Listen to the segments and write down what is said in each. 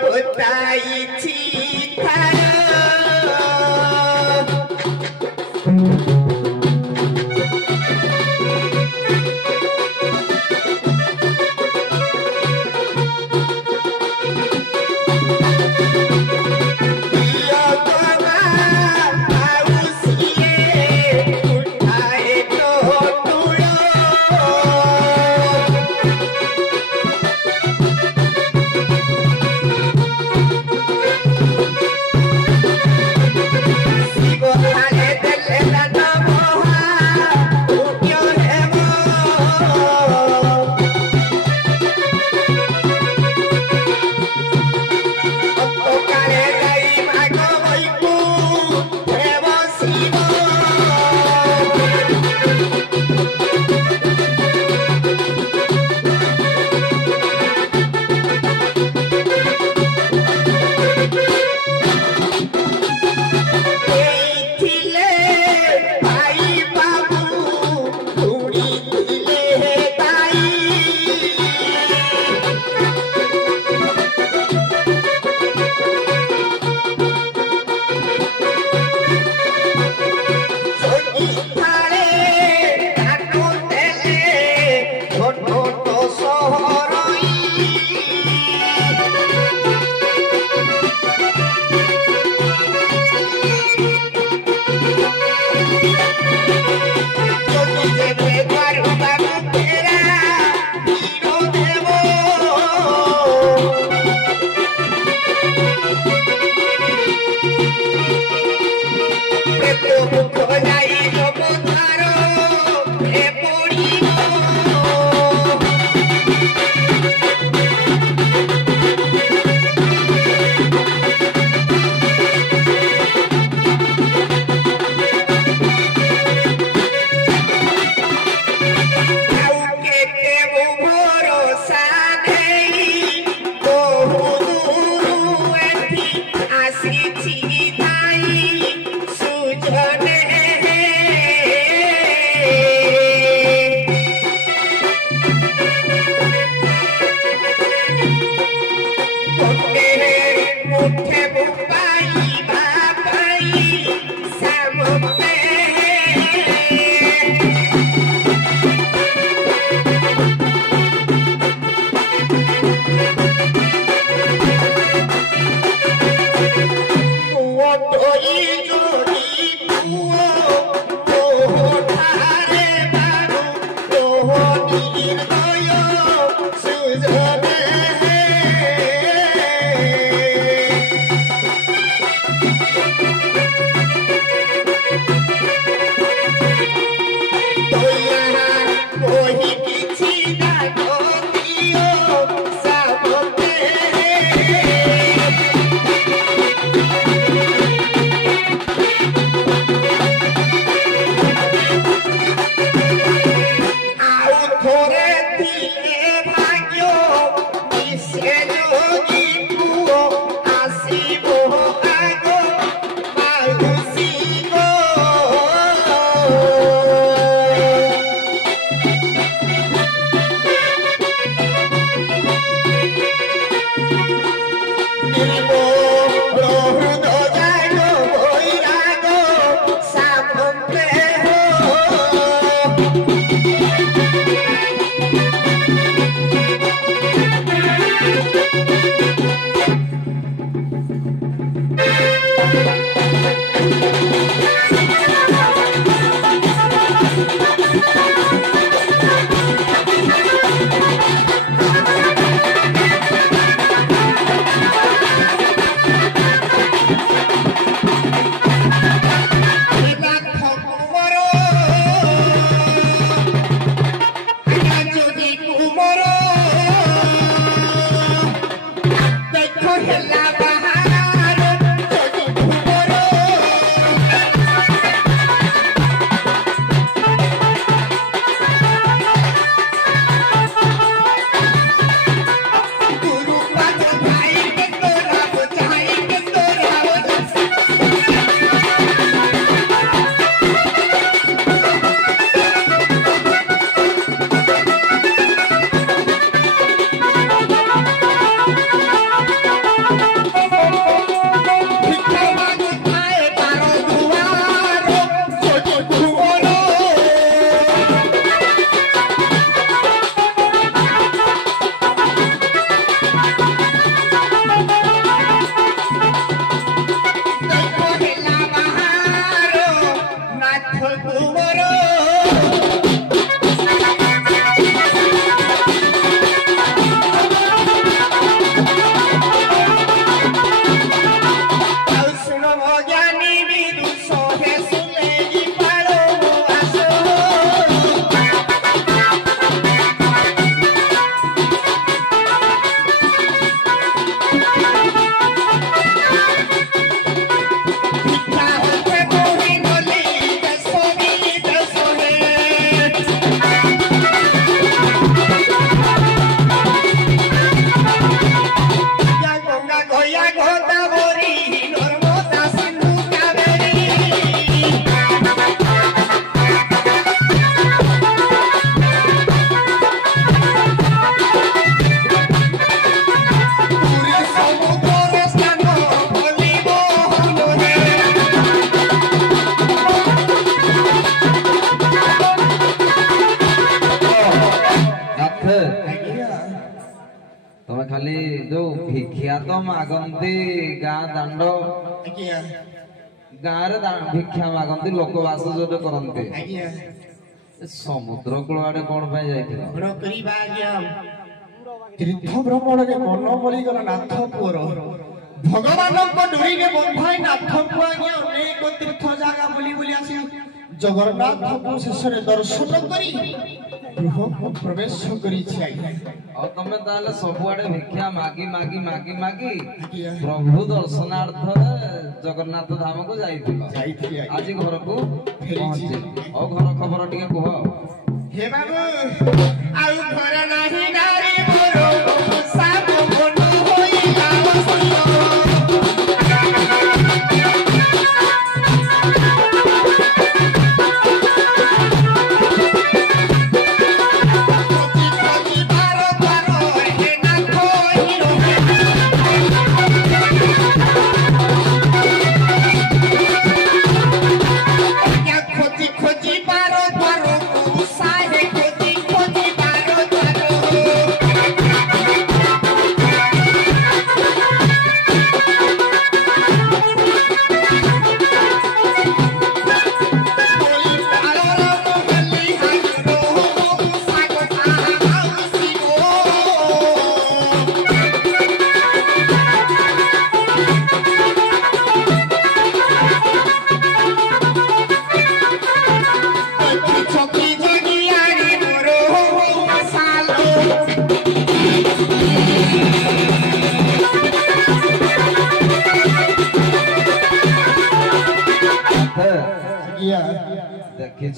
Putaitita खाली जो भिखिया तो मागंती गाँ दांड गाँव भिक्षा मागती लोक बास जो करते समुद्र कूल आड़े कौन तीर्थ भ्रमण मन मिलगला नाथ पुअर भगवान डोरी बंधाई नाथ को आज्ञा अनेक तीर्थ जगह बुली बुली आसी जगन्नाथ को शेष दर्शन करी गृह प्रवेश करी तमे ताले सबुआडे भिक्षा मागी मागी मागी मागी प्रभु दर्शनार्थ जगन्नाथ धाम को जाइथिलो आज घर को पहुंचे और घर खबर टिके कह हे बाबू आउ घर नाही नारी मोरो सब बनु होई गावसियो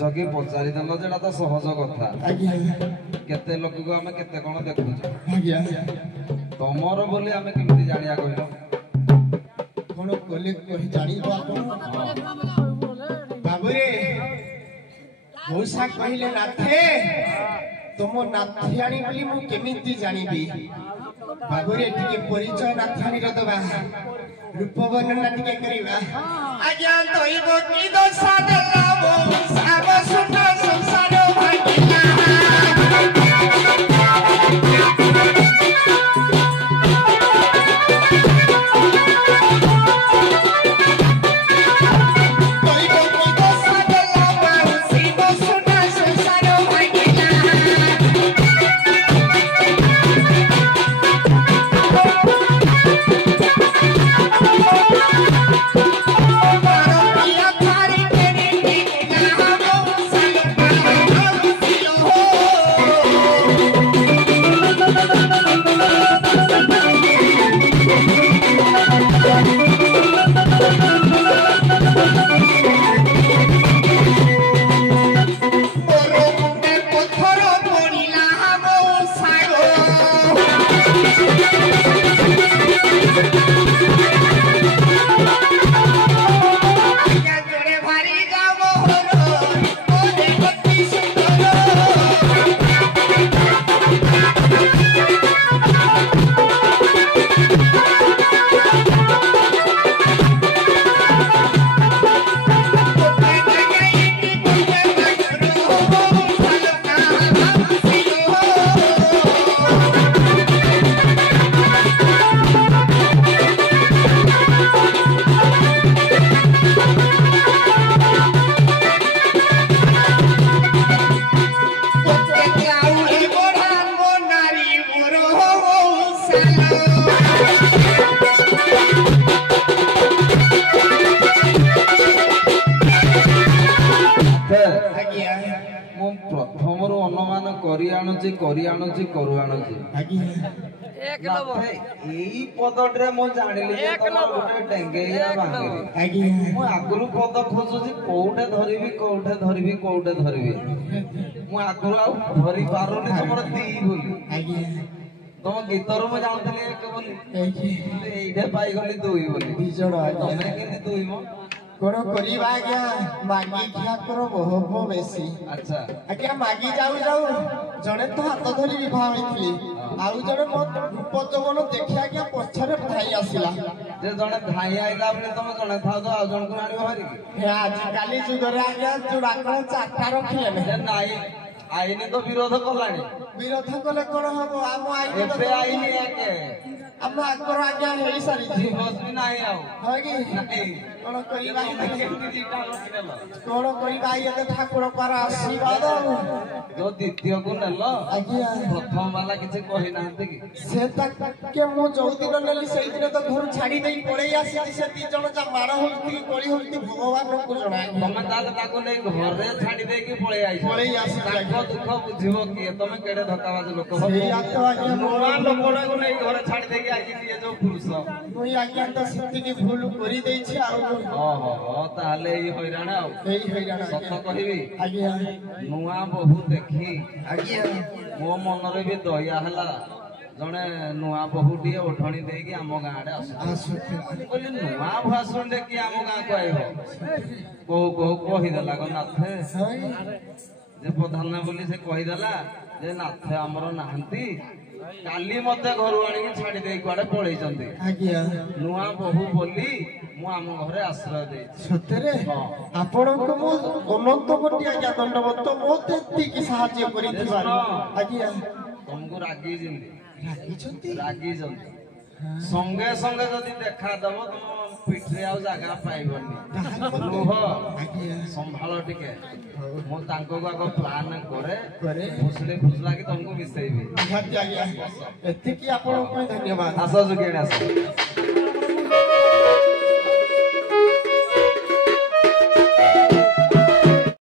देखी पचारि देल जेटा तो सहज कथा केते लोक को आमे केते कोन देखुछ तमर बोली आमे केमति जानिया कहलो कोन कोले कहि जानि बाबू रे मौसा कहिले नाथे तुम नाथियाणी बोली मु केमिति जानिबी बाबू रे टिके परिचय नाथियाणी र दबा रूप वर्णना टिके करिबा आज्ञा तोइब की दोसा देला मौसा सुन संसार भागिला करी आणुची करू आणुची एक नंबर एई पदडरे मो जानिले जे तमर गोटे टेंगेया बांगेरी मो आगुरु पद खोजुची कोउठे धरिबी कोउठे धरिबी कोउठे धरिबी मो आगुरु आ धरि पारोनी तमर दी बोली तम गीतरो मो जानतले एक बोली एइडे पाई गली दुई बोली बिजड़ तमे केने दुई मो कोन करिबा आज्ञा मागी खिया करो बहु बेसी अच्छा आज्ञा मागी जाऊ जाऊ जने तो हाथ धरी विवाह होइथली आउ जने मो रूप जवन देखि आज्ञा पछरे धाई आसिला जे जने धाई आइला अपने तुम जने था तो आ जन को आनी बाहरी हे आज काली जुग रे आज्ञा जुडा को चाटा रखिले ने नाई आईने तो विरोध कलानी विरोध कले कोन हबो आम आईने तो आईने आके हम आकर आज्ञा हेई सारी बस भी नाही आउ हां की नहीं कौन करिबा କେମିତି ଦିଟା ରଖିଦେଲ कौन करिबा ये ठाकुर पर आशीर्वाद जो द्वितीयକୁ ନେଲ आज्ञा ପ୍ରଥମ ବାଲା କିଛି କହିନାହାନ୍ତି କି से तक के मु जो दिन नेली सेई दिन तो घर छाड़ी देई पड़े आसी से दी जण जा मार होलती कोली होलती भगवान को जणा ତମେ ତାହେଲେ ତାକୁ ନେଇ ଘରେ ଛାଡି ଦେଇକି ପଳେଇ ଆଇଛ ତାଙ୍କ ଦୁଃଖ ବୁଝିବ କିଏ ତମେ କେଡେ ଧକ୍କାବାଜ ଲୋକ ନୂଆ ଲୋକଟାକୁ ନେଇ ଘରେ ଛାଡି ଦେଇକି ଆଇଛି ଇଏ ଯୋଉ ପୁରୁଷ मुई आज्ञा तो सेतिकी भूल करी देई छी आ ओहो ताहले एई हैराण आ एई हैराण सत कहबी आज्ञा नुआ बहु देखी आज्ञा मो मनरे भी दया हला जने नुआ बहुटी ओठणी देकी आम गाँ आड़े आसु बोली नुआ भाषण देखी आम गाँ को आइब कहू कहू कहीदेला गो नाथे जे प्रधान बोली से कहीदेला जे नाथे आमर नाहांती काली मते घर आनिकी छाड़ी दे कुआडे पळेइचंती आज्ञा नुआ बहु बोली मु आम घरे आश्रय दे सतरे आपण को मो अनंत कोटी आज्ञा दंडवत मोते एतिकी सहाय्य करी दिबार आज्ञा तुमको रागी जिंदी रागी रागी जंती संगे संगे जदि देखा दब तुम पिठरे आ जगह पाइबनी रुह संभाल टिके मो तांको को आगो प्लान करे फुसले फुसला कि तुमको मिसेइबी आज्ञा एतिकी आपण को धन्यवाद आसो जुगेण आसो